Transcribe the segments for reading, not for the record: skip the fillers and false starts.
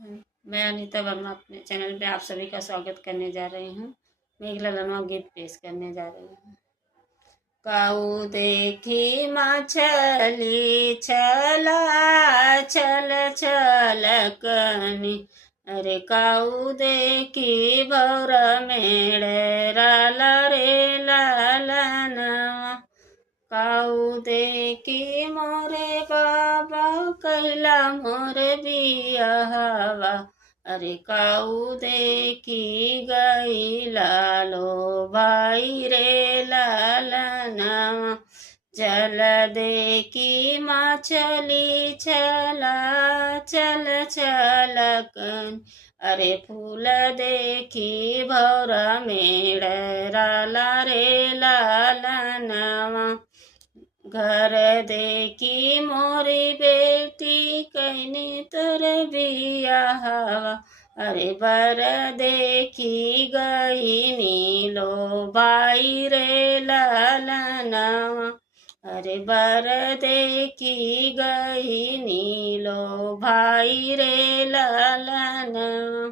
मैं अनीता वर्मा अपने चैनल पे आप सभी का स्वागत करने जा रही हूँ। मैं एक ललनवा गीत पेश करने जा रही हूँ। काऊ देखी मछली छला छल छल कनी, अरे काऊ देखी भौर मेढ़ेरा रे लालनवा। काऊ देखी मोरे बाबा कैला मोरे बियाहवा, अरे काऊ देखी गई लालो भाई रे लालनवा। जल देखी मछली छला चल छलकन, अरे फूल देखी भौर मेढ़रा रे लालनवा। घर देखी मोरी बेटी कहनी तर बियाहवा, अरे बर देखी गई नीलो भाई रे लालनवा। अरे बर देखी गई नीलो भाई रे लालनवा।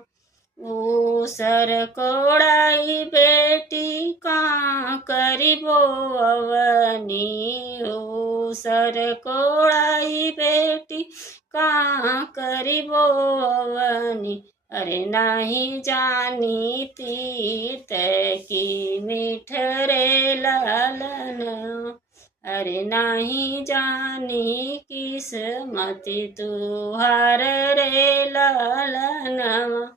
ऊसर कोड़ाई बेटी का करिबो अवनी, ऊसर कोड़ाई बेटी का करिबो अवनी। अरे नहीं जानी तीत की मीठ रे लालनवा, अरे नहीं जानी किस्मत तुहार रे लालनवा।